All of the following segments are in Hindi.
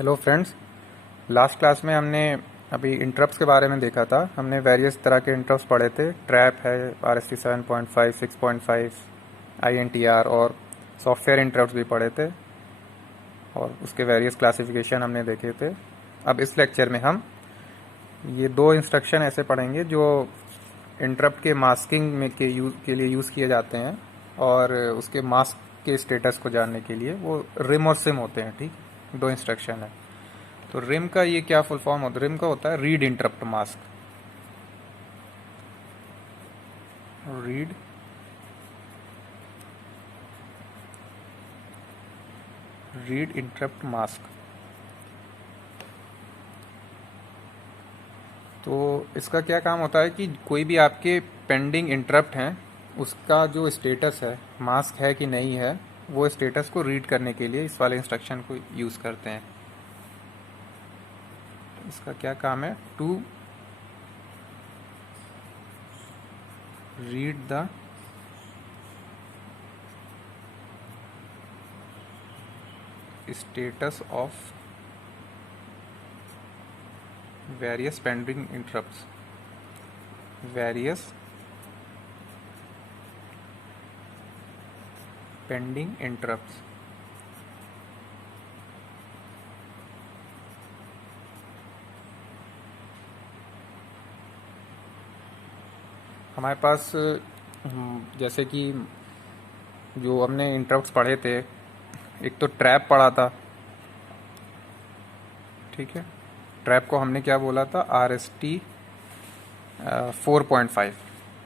Hello friends. लास्ट क्लास में हमने अभी इंटरप्ट्स के बारे में देखा था। हमने वेरियस तरह के इंटरप्ट्स पढ़े थे। ट्रैप है, RST 7.5, 6.5, INTR और सॉफ्टवेयर इंटरप्ट्स भी पढ़े थे और उसके वेरियस क्लासिफिकेशन हमने देखे थे। अब इस लेक्चर में हम ये दो इंस्ट्रक्शन ऐसे पढ़ेंगे जो इंटरप्ट के मास्किंग में के लिए यूज़ किए जाते हैं और उसके मास्क के स्टेटस को जानने के लिए वो रिम और सिम होते हैं। ठीक, दो इंस्ट्रक्शन है। तो रिम का ये क्या फुल फॉर्म होता है? रिम का होता है read interrupt mask. Read interrupt mask. तो इसका क्या काम होता है कि कोई भी आपके पेंडिंग इंटरप्ट हैं उसका जो स्टेटस है, मास्क है कि नहीं है, वो स्टेटस को रीड करने के लिए इस वाले इंस्ट्रक्शन को यूज़ करते हैं। इसका क्या काम है? To read the status of various pending interrupts. Various pending interrupts. हमारे पास जैसे कि जो हमने इंटरप्ट्स पढ़े थे, एक तो ट्रैप पढ़ा था। ठीक है, ट्रैप को हमने क्या बोला था? RST 4.5।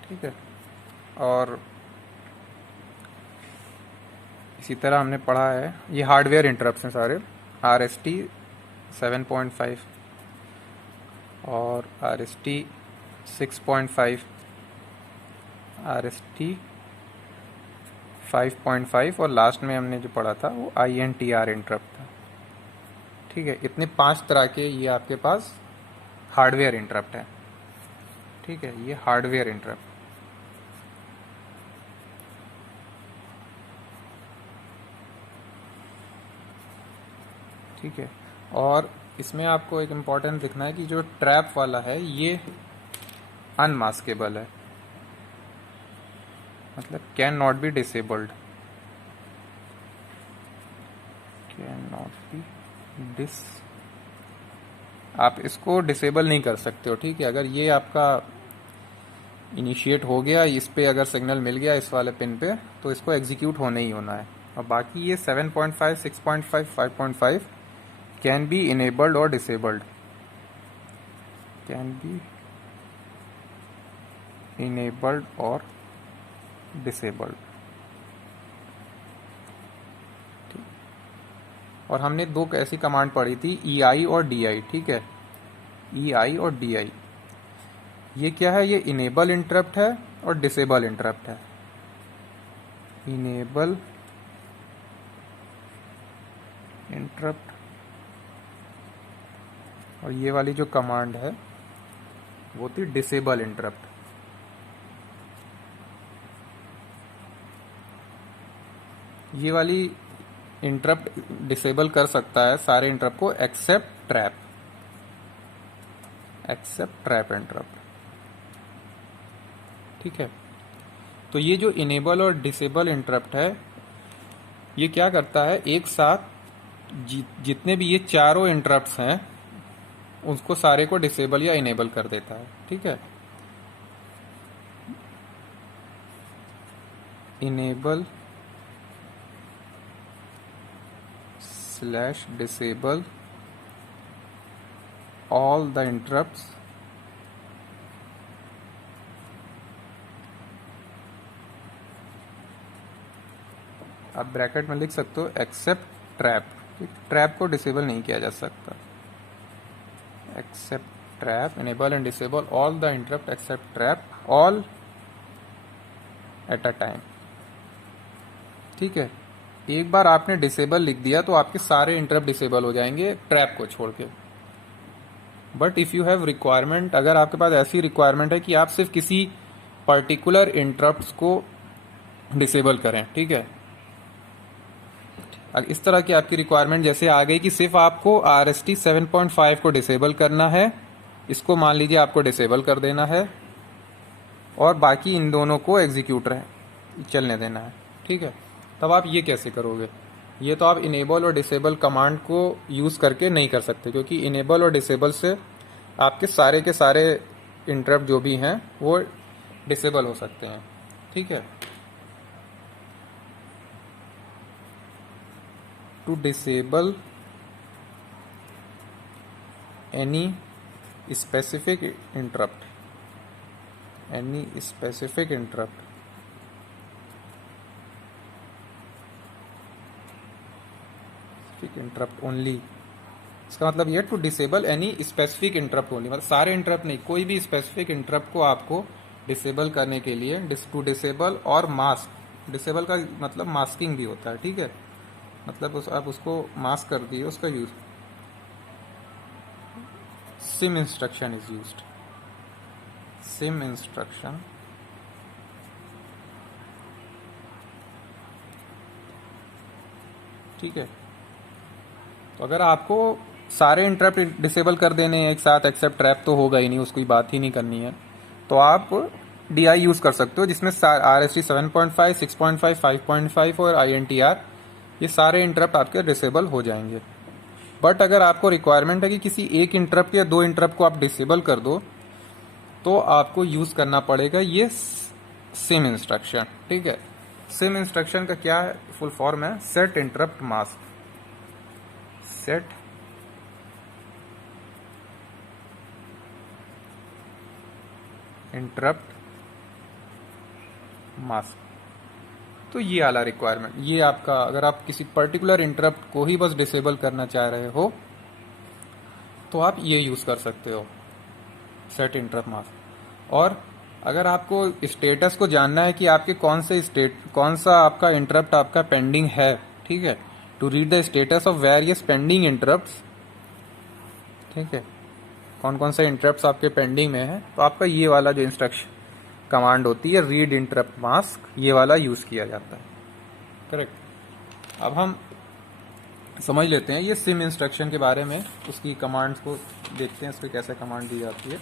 ठीक है, और इसी तरह हमने पढ़ा है, ये हार्डवेयर इंटरप्ट्स हैं सारे। RST 7.5 और RST 6.5, RST 5.5 और लास्ट में हमने जो पढ़ा था वो INTR इंटरप्ट था। ठीक है, इतने 5 तरह के ये आपके पास हार्डवेयर इंटरप्ट है। ठीक है, ये हार्डवेयर इंटरप्ट। ठीक है, और इसमें आपको एक इम्पॉर्टेंट दिखना है कि जो ट्रैप वाला है ये अनमास्केबल है, मतलब can not be disabled. Can not be dis आप इसको डिसेबल नहीं कर सकते हो। ठीक है, अगर ये आपका इनिशिएट हो गया, इस पे अगर सिग्नल मिल गया इस वाले पिन पे, तो इसको एग्जीक्यूट होना ही होना है। और बाकी ये 7.5, 6.5, 5.5 कैन बी इनेबल्ड और डिसेबल्ड। कैन बी इनेबल्ड और डिसेबल्ड। और हमने दो ऐसी कमांड पढ़ी थी, EI और DI। ठीक है, EI और DI ये क्या है? ये इनेबल इंटरप्ट है और डिसेबल इंटरप्ट है। इनेबल इंटरप्ट, और ये वाली जो कमांड है वो थी डिसेबल इंटरप्ट। ये वाली इंटरप्ट डिसेबल कर सकता है सारे इंटरप्ट को except trap. Except trap interrupt. ठीक है, तो ये जो इनेबल और डिसेबल इंटरप्ट है ये क्या करता है? एक साथ जितने भी ये चारों इंटरप्ट्स हैं उसको सारे को डिसेबल या इनेबल कर देता है। ठीक है, enable slash disable all the interrupts आप ब्रैकेट में लिख सकते हो एक्सेप्ट ट्रैप। ट्रैप को डिसेबल नहीं किया जा सकता। Except trap, enable and disable all the interrupt except trap, all at a time. ठीक है, एक बार आपने डिसेबल लिख दिया तो आपके सारे इंटरप्ट डिसेबल हो जाएंगे ट्रैप को छोड़ के। But if you have requirement, अगर आपके पास ऐसी रिक्वायरमेंट है कि आप सिर्फ किसी पर्टिकुलर इंटरप्ट्स को डिसेबल करें, ठीक है, इस तरह की आपकी रिक्वायरमेंट जैसे आ गई कि सिर्फ आपको RST 7.5 को डिसेबल करना है, इसको मान लीजिए आपको डिसेबल कर देना है और बाकी इन दोनों को एग्जीक्यूट चलने देना है, ठीक है। तब आप ये कैसे करोगे? ये तो आप इनेबल और डिसेबल कमांड को यूज़ करके नहीं कर सकते, क्योंकि इनेबल और डिसेबल से आपके सारे के सारे इंटरप्ट जो भी हैं वो डिसेबल हो सकते हैं, ठीक है। To disable any specific interrupt, any specific interrupt, interrupt only, इसका मतलब ये to disable any specific interrupt only, मतलब सारे इंटरप्ट नहीं, कोई भी स्पेसिफिक इंटरप्ट को आपको डिसेबल करने के लिए टू डिसेबल और मास्क, डिसेबल का मतलब मास्किंग भी होता है, ठीक है, मतलब आप उसको मास्क कर दिए, उसका use SIM instruction is used, SIM instruction ठीक है। तो अगर आपको सारे इंटरप्ट डिसेबल कर देने हैं एक साथ, एक्सेप्ट ट्रैप तो होगा ही नहीं, उसकी बात ही नहीं करनी है, तो आप DI यूज कर सकते हो जिसमें RST 7.5, 6.5, 5.5 और INTR, ये सारे इंटरप्ट आपके डिसेबल हो जाएंगे। बट अगर आपको रिक्वायरमेंट है कि किसी एक इंटरप्ट या दो इंटरप्ट को आप डिसेबल कर दो, तो आपको यूज करना पड़ेगा ये सिम इंस्ट्रक्शन, ठीक है। सिम इंस्ट्रक्शन का क्या है, फुल फॉर्म है set interrupt mask, set interrupt mask. तो ये वाला रिक्वायरमेंट, ये आपका, अगर आप किसी पर्टिकुलर इंटरप्ट को ही बस डिसेबल करना चाह रहे हो तो आप ये यूज कर सकते हो, सेट इंटरप्ट मास्क। और अगर आपको स्टेटस को जानना है कि आपके कौन सा आपका इंटरप्ट आपका पेंडिंग है, ठीक है, to read the status of various pending interrupts, ठीक है, कौन कौन से इंटरप्ट्स आपके पेंडिंग में है, तो आपका ये वाला जो इंस्ट्रक्शन कमांड होती है रीड इंटरप्ट मास्क, ये वाला यूज किया जाता है, करेक्ट। अब हम समझ लेते हैं ये सिम इंस्ट्रक्शन के बारे में, उसकी कमांड्स को देखते हैं, इस पर कैसे कमांड दी जाती है।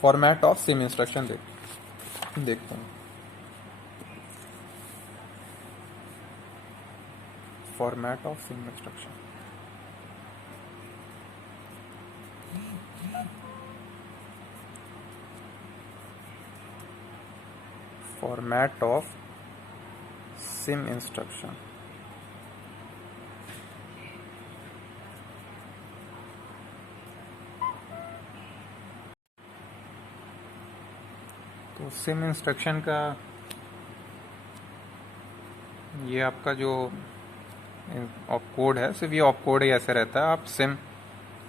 फॉर्मेट ऑफ सिम इंस्ट्रक्शन देखते हैं। Format of SIM instruction, format of SIM instruction, तो सिम इंस्ट्रक्शन का ये आपका जो ऑप कोड है, सिर्फ ये ऑप कोड ही ऐसे रहता है, आप सिम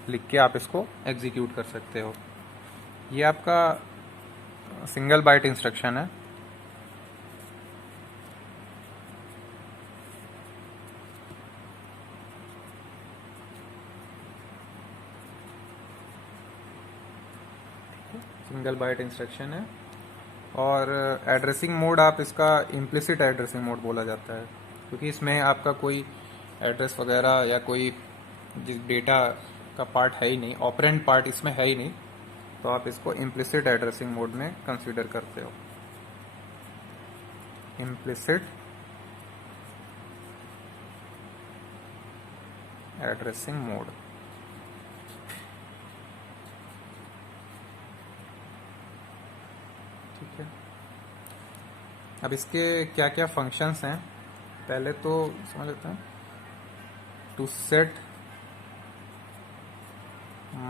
लिख के आप इसको एग्जीक्यूट कर सकते हो। ये आपका सिंगल बाइट इंस्ट्रक्शन है, सिंगल बाइट इंस्ट्रक्शन है। और एड्रेसिंग मोड, आप इसका इम्प्लिसिट एड्रेसिंग मोड बोला जाता है, क्योंकि इसमें आपका कोई एड्रेस वगैरह या कोई जिस डेटा का पार्ट है ही नहीं, ऑपरेंड पार्ट इसमें है ही नहीं, तो आप इसको इम्प्लिसिट एड्रेसिंग मोड में कंसीडर करते हो, इम्प्लिसिट एड्रेसिंग मोड, ठीक है। अब इसके क्या क्या फंक्शंस हैं, पहले तो समझ लेते हैं। To set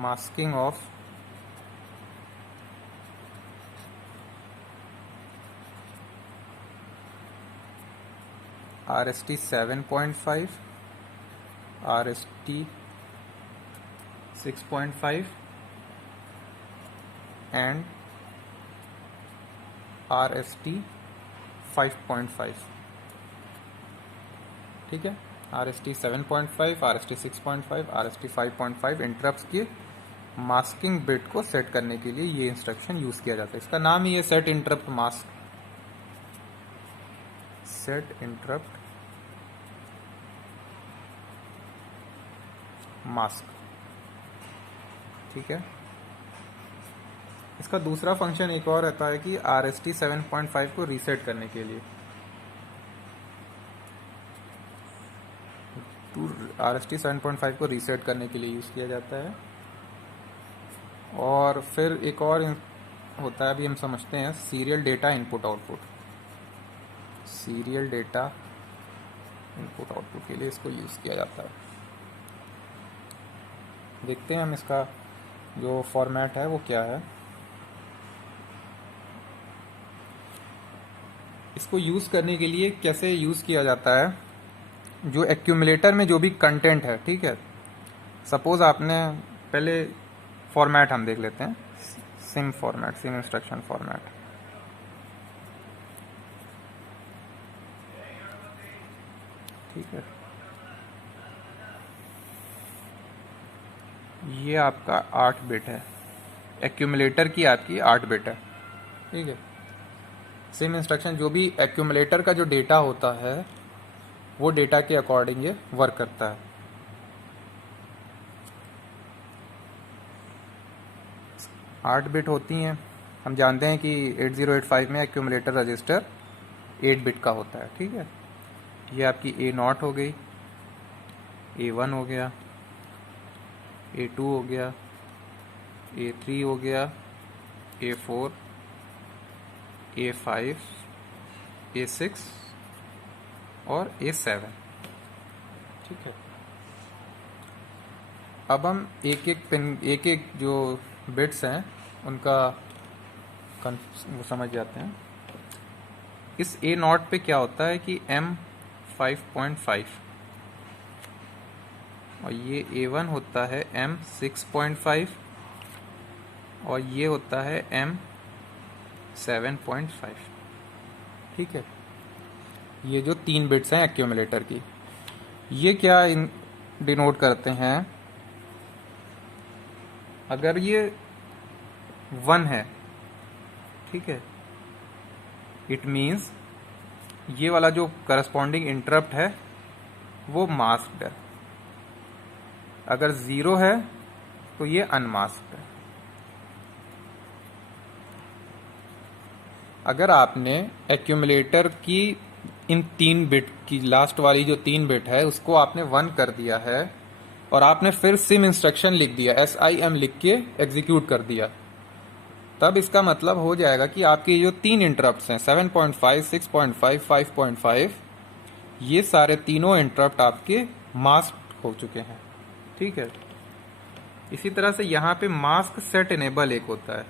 masking of RST 7.5, RST 6.5 and RST 5.5, ठीक है। RST 7.5, RST 6.5, RST 5.5 इंटरप्ट्स के मास्किंग बिट को सेट करने के लिए ये इंस्ट्रक्शन यूज किया जाता है। इसका नाम ही है set interrupt mask, set interrupt mask. ठीक है, इसका दूसरा फंक्शन एक और रहता है कि RST 7.5 को रीसेट करने के लिए। तो RST 7.5 को रीसेट करने के लिए यूज़ किया जाता है। और फिर एक और होता है, अभी हम समझते हैं, serial data input output. Serial data input output के लिए इसको यूज़ किया जाता है। देखते हैं हम इसका जो फॉर्मेट है वो क्या है। इसको यूज़ करने के लिए कैसे यूज़ किया जाता है, जो एक्यूमुलेटर में जो भी कंटेंट है, ठीक है, सपोज आपने पहले फॉर्मेट हम देख लेते हैं, SIM format, SIM instruction format. ठीक है, ये आपका 8 बिट है, एक्यूमुलेटर की आपकी 8 बिट है। ठीक है, सिम इंस्ट्रक्शन जो भी एक्यूमुलेटर का जो डेटा होता है वो डेटा के अकॉर्डिंग ये वर्क करता है। आठ बिट होती हैं। हम जानते हैं कि 8085 में एक्यूमुलेटर रजिस्टर 8 बिट का होता है। ठीक है, ये आपकी A0 हो गई, A1 हो गया, A2 हो गया, A3 हो गया, A4, A5, A6 और A7। ठीक है, अब हम एक एक जो बिट्स हैं उनका वो समझ जाते हैं। इस A0 पे क्या होता है कि M5.5 और ये A1 होता है M6.5 और ये होता है M7.5। ठीक है, ये जो 3 बिट्स हैं एक्यूमुलेटर की, ये क्या डिनोट करते हैं, अगर ये 1 है, ठीक है, इट मीन्स ये वाला जो करस्पॉन्डिंग इंटरप्ट है वो मास्क्ड है। अगर 0 है तो ये अनमास्क्ड है। अगर आपने एक्यूमुलेटर की इन 3 बिट की लास्ट वाली जो 3 बिट है उसको आपने 1 कर दिया है और आपने फिर सिम इंस्ट्रक्शन लिख दिया, SIM लिख के एग्जीक्यूट कर दिया, तब इसका मतलब हो जाएगा कि आपके जो 3 इंटरप्ट्स हैं 7.5, 6.5, 5.5, ये सारे तीनों इंटरप्ट आपके मास्क हो चुके हैं। ठीक है, इसी तरह से यहाँ पे मास्क सेट इनेबल एक होता है,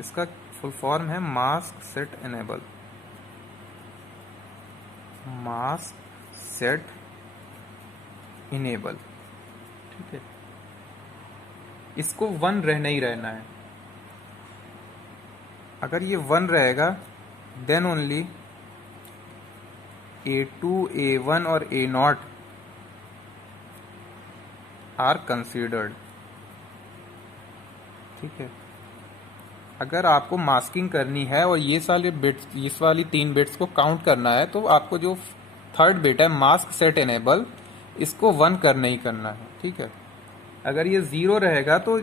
इसका फुल फॉर्म है mask set enable. Mask set enable. ठीक है, इसको 1 रहना ही रहना है। अगर ये 1 रहेगा देन ओनली A2, A1 और A0 आर कंसीडर्ड। ठीक है, अगर आपको मास्किंग करनी है और ये सारे बिट्स, इस वाली 3 बिट्स को काउंट करना है, तो आपको जो 3rd बिट है मास्क सेट इनेबल, इसको 1 करना ही करना है। ठीक है, अगर ये 0 रहेगा तो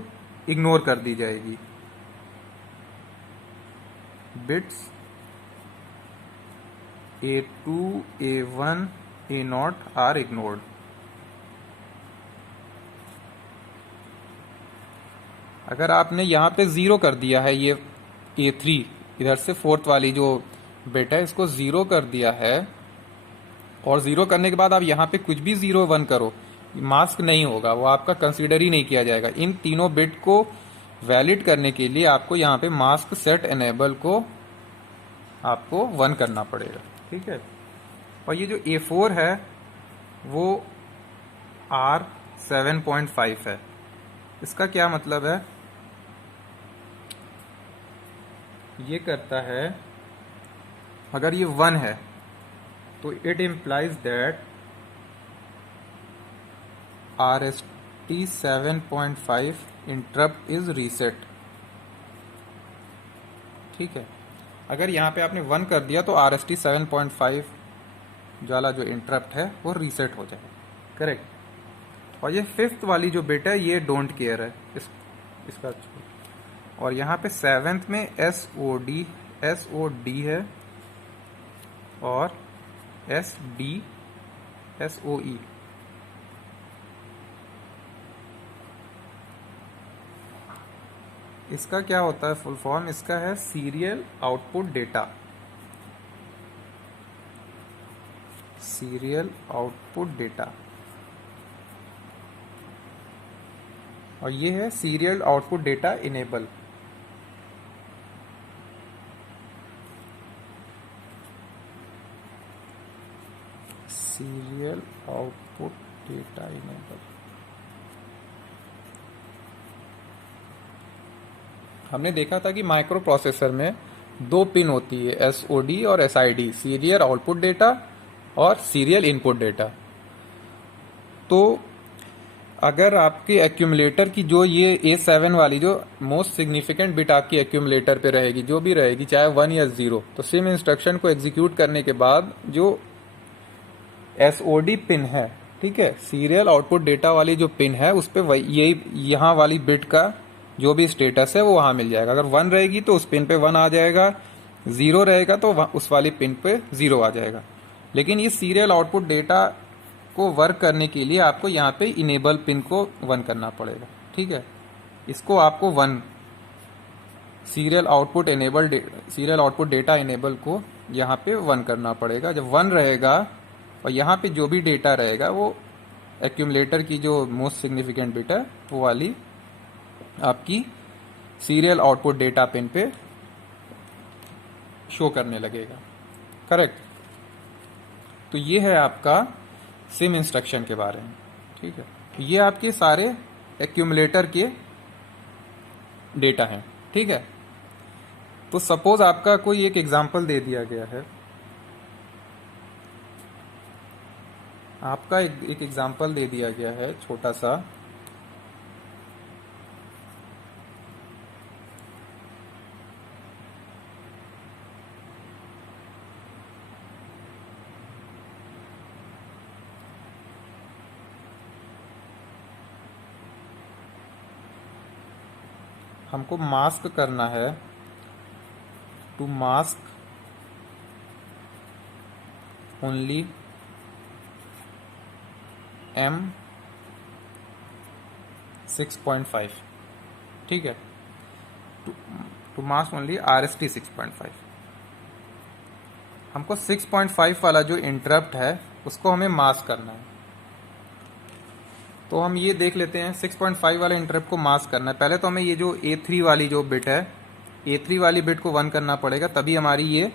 इग्नोर कर दी जाएगी। Bits A2, A1, A0 are ignored. अगर आपने यहाँ पे 0 कर दिया है, ये A3 इधर से 4th वाली जो बिट है इसको 0 कर दिया है, और 0 करने के बाद आप यहाँ पे कुछ भी 0, 1 करो, मास्क नहीं होगा, वो आपका कंसीडर ही नहीं किया जाएगा। इन तीनों बिट को वैलिड करने के लिए आपको यहाँ पे मास्क सेट इनेबल को आपको 1 करना पड़ेगा। ठीक है, और ये जो A4 है वो R7.5 है। इसका क्या मतलब है, ये करता है, अगर ये 1 है तो it implies that RST 7.5 interrupt is reset. ठीक है, अगर यहाँ पे आपने 1 कर दिया तो RST 7.5 वाला जो इंटरप्ट है वो रीसेट हो जाएगा। करेक्ट। और ये फिफ्थ वाली जो बिट है ये डोंट केयर है, इसका। और यहाँ पे सेवेंथ में एस ओ डी है और SOE। इसका क्या होता है फुल फॉर्म? इसका है serial output data. Serial output data. और ये है serial output data enable. Serial output data enable. हमने देखा था कि माइक्रो प्रोसेसर में दो पिन होती है, SOD और SID, सीरियल आउटपुट डेटा और सीरियल इनपुट डेटा। तो अगर आपके एक्यूमुलेटर की जो ये A7 वाली जो मोस्ट सिग्निफिकेंट बिट आपकी एक्यूमुलेटर पे रहेगी, जो भी रहेगी, चाहे 1 या 0, तो सेम इंस्ट्रक्शन को एग्जीक्यूट करने के बाद जो SOD पिन है, ठीक है, सीरियल आउटपुट डेटा वाली जो पिन है, उस पर यही यहाँ वाली बिट का जो भी स्टेटस है वो वहां मिल जाएगा। अगर 1 रहेगी तो उस पिन पे 1 आ जाएगा, 0 रहेगा तो उस वाली पिन पे 0 आ जाएगा। लेकिन ये सीरियल आउटपुट डेटा को वर्क करने के लिए आपको यहाँ पे इनेबल पिन को 1 करना पड़ेगा, ठीक है। इसको आपको 1 सीरियल आउटपुट डेटा इनेबल को यहाँ पे 1 करना पड़ेगा। जब 1 रहेगा और यहाँ पे जो भी डेटा रहेगा वो एक्यूमुलेटर की जो मोस्ट सिग्निफिकेंट बिट है वो वाली आपकी सीरियल आउटपुट डेटा पिन पे शो करने लगेगा, करेक्ट। तो ये है आपका सिम इंस्ट्रक्शन के बारे में, ठीक है। ये आपके सारे एक्यूमुलेटर के डेटा हैं, ठीक है। तो सपोज आपका कोई एक एग्जांपल दे दिया गया है, आपका एक एग्जांपल दे दिया गया है छोटा सा। हमको मास्क करना है, टू मास्क ओनली M6.5, ठीक है। To mask only RST 6.5। हमको 6.5 वाला जो इंटरप्ट है उसको हमें मास्क करना है। तो हम ये देख लेते हैं 6.5 वाले इंटरप्ट को मास्क करना है। पहले तो हमें ये जो A3 वाली जो बिट है, A3 वाली बिट को 1 करना पड़ेगा, तभी हमारी ये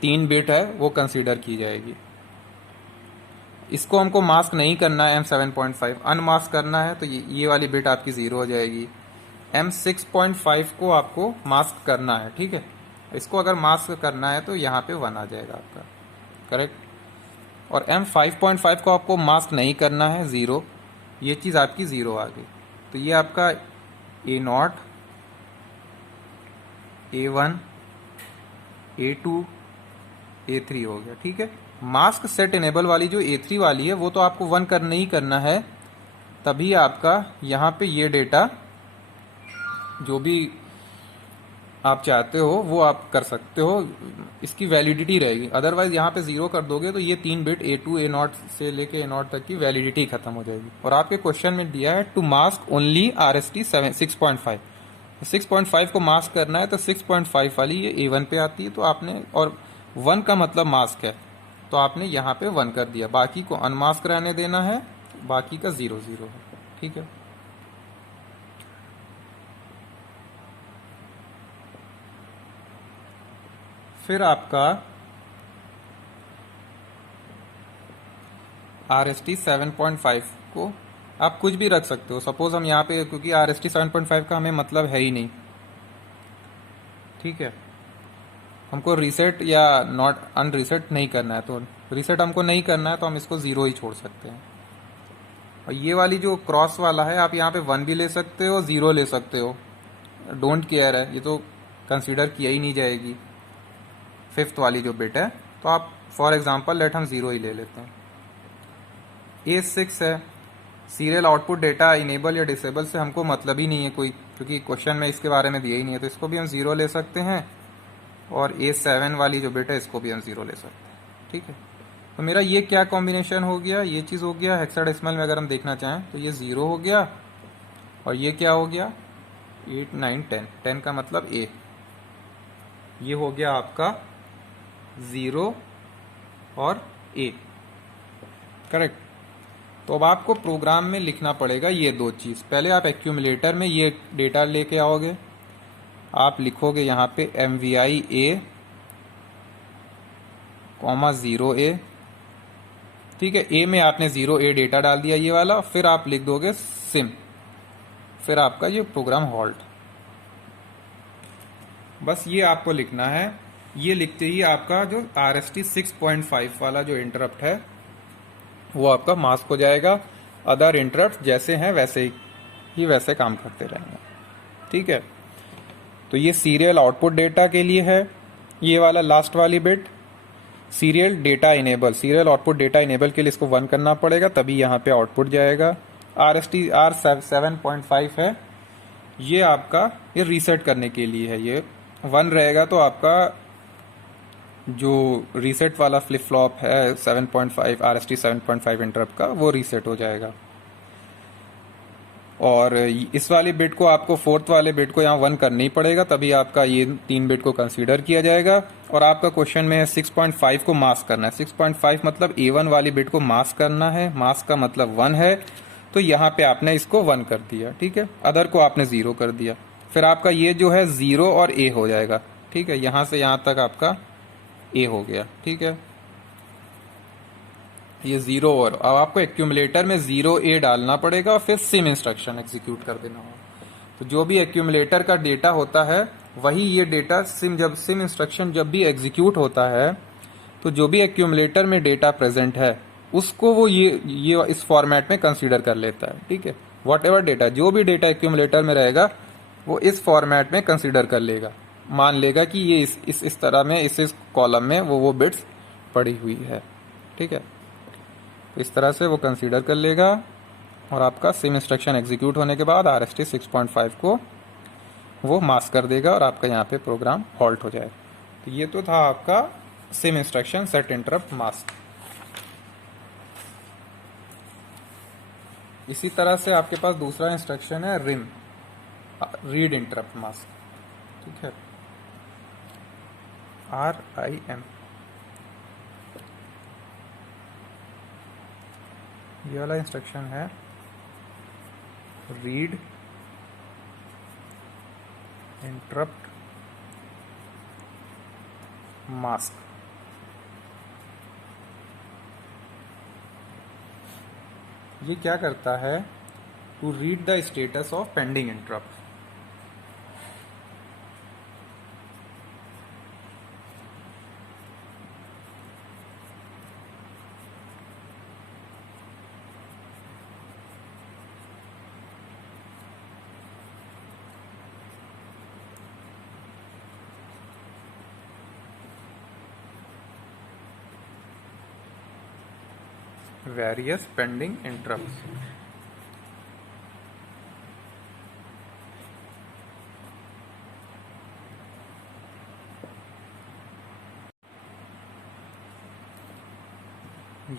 3 बिट है वो कंसीडर की जाएगी। इसको हमको मास्क नहीं करना है M7.5, अनमास्क करना है, तो ये वाली बिट आपकी 0 हो जाएगी। M6.5 को आपको मास्क करना है, ठीक है। इसको अगर मास्क करना है तो यहाँ पे 1 आ जाएगा आपका, करेक्ट। और M5.5 को आपको मास्क नहीं करना है, 0, ये चीज़ आपकी 0 आ गई। तो ये आपका A0, A1, A2, A3 हो गया, ठीक है। मास्क सेट इनेबल वाली जो A3 वाली है वो तो आपको 1 करना ही करना है, तभी आपका यहाँ पे ये डेटा जो भी आप चाहते हो वो आप कर सकते हो, इसकी वैलिडिटी रहेगी। अदरवाइज यहाँ पे 0 कर दोगे तो ये 3 बिट A2 A0 से लेके A0 तक की वैलिडिटी खत्म हो जाएगी। और आपके क्वेश्चन में दिया है टू मास्क ओनली RST 6.5, 6.5 को मास्क करना है तो 6.5 वाली ये A1 पे आती है, तो आपने, और 1 का मतलब मास्क है, तो आपने यहाँ पे 1 कर दिया, बाकी को अनमास्क रहने देना है, बाकी का 0 0 है, ठीक है। फिर आपका RST 7.5 को आप कुछ भी रख सकते हो। सपोज हम यहाँ पे, क्योंकि RST 7.5 का हमें मतलब है ही नहीं, ठीक है, हमको रीसेट या नॉट अनरीसेट नहीं करना है, तो रीसेट हमको नहीं करना है तो हम इसको 0 ही छोड़ सकते हैं। और ये वाली जो क्रॉस वाला है आप यहाँ पे 1 भी ले सकते हो, 0 ले सकते हो, डोंट केयर है, ये तो कंसीडर किया ही नहीं जाएगी, 5th वाली जो बिट है। तो आप फॉर एग्जांपल लेट हम 0 ही ले लेते हैं। A6 है, सीरियल आउटपुट डेटा इनेबल या डिसेबल से हमको मतलब ही नहीं है कोई, क्योंकि क्वेश्चन में इसके बारे में दिया ही नहीं है, तो इसको भी हम 0 ले सकते हैं और A7 वाली जो बिट है इसको भी हम 0 ले सकते हैं। ठीक है, तो मेरा ये क्या कॉम्बिनेशन हो गया, ये चीज़ हो गया हेक्साडेसिमल में अगर हम देखना चाहें तो ये 0 हो गया और ये क्या हो गया 8 9 10, 10 का मतलब A, ये हो गया आपका 0 और A, करेक्ट। तो अब आपको प्रोग्राम में लिखना पड़ेगा ये दो चीज़। पहले आप एक्यूमुलेटर में ये डेटा लेके आओगे, आप लिखोगे यहाँ पे MVI A, 0A, ठीक है। A में आपने 0A डेटा डाल दिया ये वाला, फिर आप लिख दोगे सिम, फिर आपका ये प्रोग्राम हॉल्ट। बस ये आपको लिखना है। ये लिखते ही आपका जो RST 6.5 वाला जो इंटरप्ट है वो आपका मास्क हो जाएगा। अदर इंटरप्ट जैसे हैं वैसे ही वैसे काम करते रहेंगे। ठीक है, तो ये सीरियल आउटपुट डेटा के लिए है, ये वाला लास्ट वाली bit serial data enable, serial output data enable के लिए इसको 1 करना पड़ेगा, तभी यहाँ पे आउटपुट जाएगा। RST R7.5 है, ये आपका ये रीसेट करने के लिए है, ये 1 रहेगा तो आपका जो रीसेट वाला फ्लिप फ्लॉप है 7.5 RST 7.5 इंटरप्ट का वो रीसेट हो जाएगा। और इस वाली बिट को आपको फोर्थ वाले बिट को यहाँ 1 करना ही पड़ेगा, तभी आपका ये 3 बिट को कंसीडर किया जाएगा। और आपका क्वेश्चन में 6.5 को मास्क करना है। 6.5 मतलब A1 वाली बिट को मास्क करना है, मास्क का मतलब 1 है, तो यहाँ पे आपने इसको 1 कर दिया। ठीक है, अदर को आपने 0 कर दिया, फिर आपका ये जो है 0 और A हो जाएगा। ठीक है, यहाँ से यहाँ तक आपका A हो गया। ठीक है, ये 0 और अब आपको एक्यूमुलेटर में 0A डालना पड़ेगा और फिर सिम इंस्ट्रक्शन एग्जीक्यूट कर देना होगा। तो जो भी एक्यूमुलेटर का डेटा होता है वही ये डेटा सिम इंस्ट्रक्शन जब भी एग्जीक्यूट होता है तो जो भी एक्यूमुलेटर में डेटा प्रेजेंट है उसको वो ये इस फॉर्मेट में कंसीडर कर लेता है। ठीक है, वॉट एवर डेटा, जो भी डेटा एक्यूमुलेटर में रहेगा वो इस फॉर्मेट में कंसीडर कर लेगा, मान लेगा कि ये इस तरह में इस कॉलम में वो बिट्स पड़ी हुई है। ठीक है, तो इस तरह से वो कंसीडर कर लेगा और आपका सिम इंस्ट्रक्शन एग्जीक्यूट होने के बाद RST 6.5 को वो मास्क कर देगा और आपका यहाँ पे प्रोग्राम हॉल्ट हो जाएगा। तो ये तो था आपका SIM instruction set interrupt mask. इसी तरह से आपके पास दूसरा इंस्ट्रक्शन है रिम, रीड इंटरप्ट मास्क। ठीक है, RIM, ये वाला इंस्ट्रक्शन है रीड इंटरप्ट मास्क। ये क्या करता है, to read the status of pending interrupt. Various pending interrupts.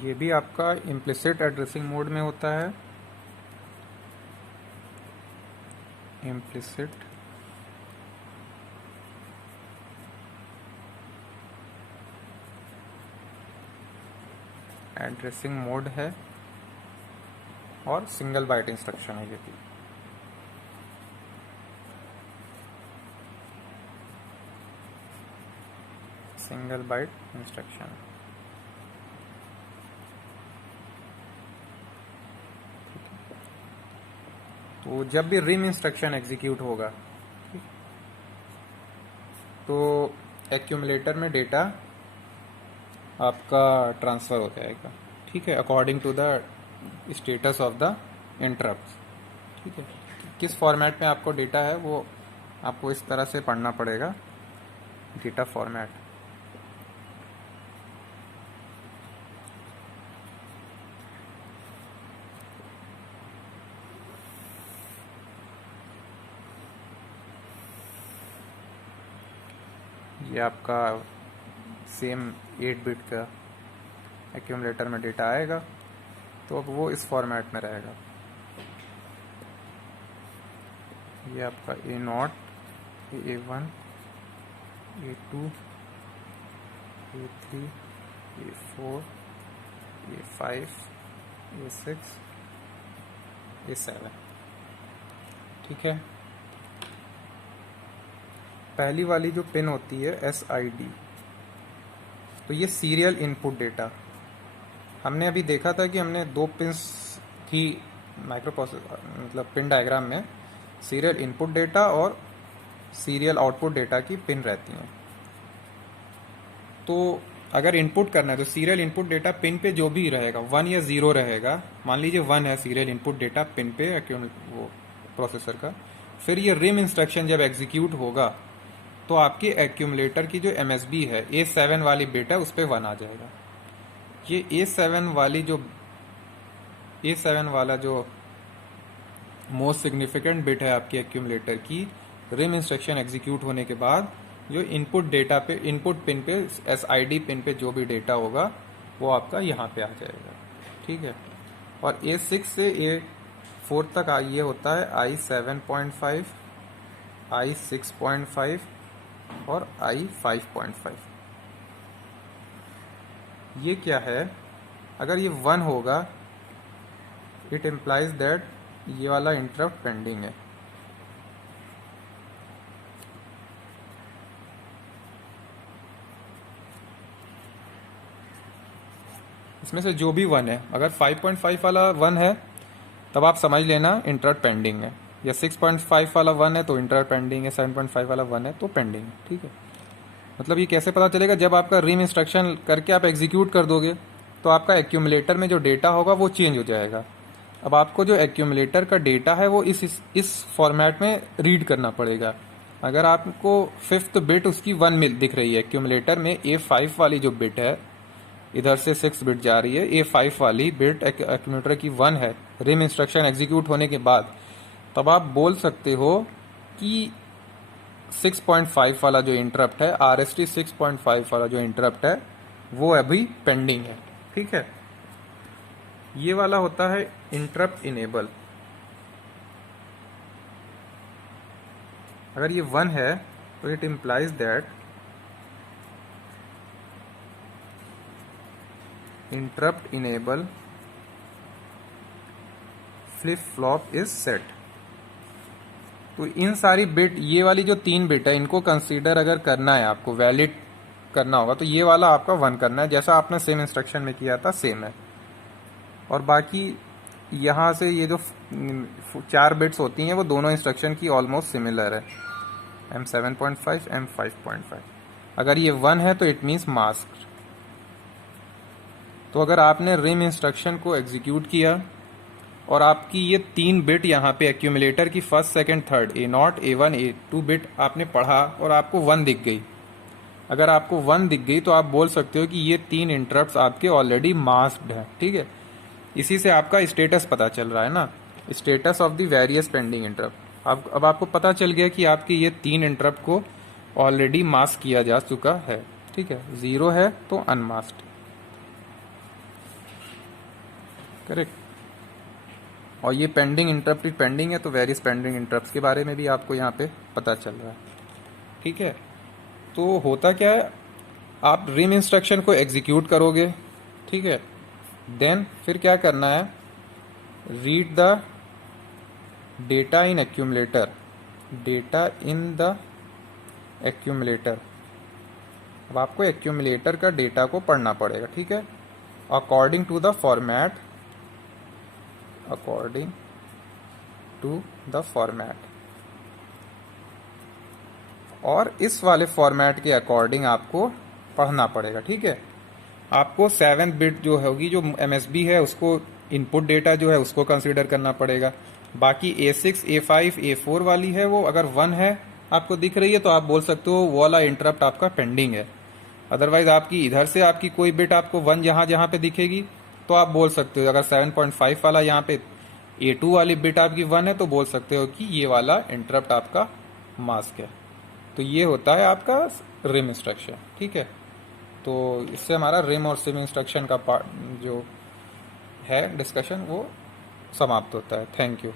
ये भी आपका इम्प्लिसिट एड्रेसिंग मोड में होता है। इम्प्लिसिट एड्रेसिंग मोड है और सिंगल बाइट इंस्ट्रक्शन है ये भी। Single byte instruction. तो जब भी रिम इंस्ट्रक्शन एग्जीक्यूट होगा तो एक्यूमुलेटर में डेटा आपका ट्रांसफ़र हो जाएगा। ठीक है, according to the status of the interrupt. ठीक है, किस फॉर्मेट में आपको डेटा है वो आपको इस तरह से पढ़ना पड़ेगा, डेटा फॉर्मेट। ये आपका सेम 8 बिट का एक्यूमुलेटर में डेटा आएगा, तो अब वो इस फॉर्मेट में रहेगा। ये आपका A0, A1, A2, A3, A4, A5, A6, A7। ठीक है। पहली वाली जो पिन होती है SID, तो ये सीरियल इनपुट डेटा। हमने अभी देखा था कि हमने 2 पिंस की माइक्रो प्रोसेसर मतलब पिन डायग्राम में सीरियल इनपुट डेटा और सीरियल आउटपुट डेटा की पिन रहती हैं। तो अगर इनपुट करना है तो सीरियल इनपुट डेटा पिन पे जो भी रहेगा 1 या 0 रहेगा। मान लीजिए 1 है सीरियल इनपुट डेटा पिन पे वो प्रोसेसर का, फिर ये रिम इंस्ट्रक्शन जब एग्जीक्यूट होगा तो आपके एक्यूमुलेटर की जो MSB है A7 वाली बिट है उस पर 1 आ जाएगा। ये A7 वाला जो मोस्ट सिग्निफिकेंट बिट है आपके एक्यूमुलेटर की, रिम इंस्ट्रक्शन एग्जीक्यूट होने के बाद जो इनपुट पिन पे SID पिन पे जो भी डेटा होगा वो आपका यहाँ पे आ जाएगा। ठीक है। और A6 से A4 तक ये होता है I7.5, I6.5 और I5.5। ये क्या है, अगर ये 1 होगा इट इम्प्लाइज दैट ये वाला इंटरप्ट पेंडिंग है। इसमें से जो भी 1 है, अगर 5.5 वाला 1 है तब आप समझ लेना इंटरप्ट पेंडिंग है, या 6.5 वाला 1 है तो इंटरप्ट पेंडिंग है, 7.5 वाला 1 है तो पेंडिंग है। ठीक है। मतलब ये कैसे पता चलेगा, जब आपका रिम इंस्ट्रक्शन करके आप एग्जीक्यूट कर दोगे तो आपका एक्यूमुलेटर में जो डेटा होगा वो चेंज हो जाएगा। अब आपको जो एक्यूमुलेटर का डेटा है वो इस फॉर्मेट में रीड करना पड़ेगा। अगर आपको 5th बिट उसकी 1 दिख रही है एक्यूमुलेटर में, A5 वाली जो बिट है इधर से 6 बिट जा रही है, A5 वाली बिट एक्यूमुलेटर की 1 है रिम इंस्ट्रक्शन एग्जीक्यूट होने के बाद, तब आप बोल सकते हो कि 6.5 वाला जो इंटरप्ट है, RST 6.5 वाला जो इंटरप्ट है वो अभी पेंडिंग है। ठीक है। ये वाला होता है इंटरप्ट इनेबल। अगर ये 1 है तो it implies that interrupt enable flip flop is set. तो इन सारी बिट, ये वाली जो 3 बिट है इनको कंसीडर अगर करना है, आपको वैलिड करना होगा तो ये वाला आपका 1 करना है, जैसा आपने सेम इंस्ट्रक्शन में किया था सेम है। और बाकी यहाँ से ये जो 4 बिट्स होती हैं वो दोनों इंस्ट्रक्शन की ऑलमोस्ट सिमिलर है, M7.5, M5.5। अगर ये 1 है तो इट मीन्स मास्क। तो अगर आपने रिम इंस्ट्रक्शन को एग्जीक्यूट किया और आपकी ये 3 बिट यहाँ पे एक्यूमुलेटर की 1st, 2nd, 3rd A0, A1, A2 bit आपने पढ़ा और आपको 1 दिख गई, अगर आपको 1 दिख गई तो आप बोल सकते हो कि ये 3 इंटरप्ट्स आपके ऑलरेडी मास्क्ड हैं। ठीक है। इसी से आपका स्टेटस पता चल रहा है ना, status of the various pending interrupt. अब आपको पता चल गया कि आपके ये 3 इंटरप्ट को ऑलरेडी मास्क किया जा चुका है। ठीक है। 0 है तो अनमास्क्ड। करेक्ट। और ये पेंडिंग इंटरप्ट पेंडिंग है तो वेरियस पेंडिंग इंटरप्ट्स के बारे में भी आपको यहाँ पे पता चल रहा है। ठीक है। तो होता क्या है, आप रिम इंस्ट्रक्शन को एग्जीक्यूट करोगे। ठीक है। देन फिर क्या करना है, read the data in accumulator, data in the accumulator. अब आपको एक्यूमुलेटर का डेटा को पढ़ना पड़ेगा। ठीक है। According to the format, according to the format, और इस वाले फॉर्मेट के अकॉर्डिंग आपको पढ़ना पड़ेगा। ठीक है। आपको 7th बिट जो होगी, जो MSB है, उसको इनपुट डेटा जो है उसको कंसीडर करना पड़ेगा। बाकी A6, A5, A4 वाली है वो अगर 1 है आपको दिख रही है तो आप बोल सकते हो वो वाला इंटरप्ट आपका पेंडिंग है। अदरवाइज आपकी इधर से आपकी कोई बिट आपको 1 जहाँ पे दिखेगी तो आप बोल सकते हो, अगर 7.5 वाला यहाँ पे A2 वाली बिट आपकी 1 है तो बोल सकते हो कि ये वाला इंटरप्ट आपका मास्क है। तो ये होता है आपका रिम इंस्ट्रक्शन, ठीक है। तो इससे हमारा रिम और सिम इंस्ट्रक्शन का पार्ट जो है डिस्कशन वो समाप्त होता है। Thank you.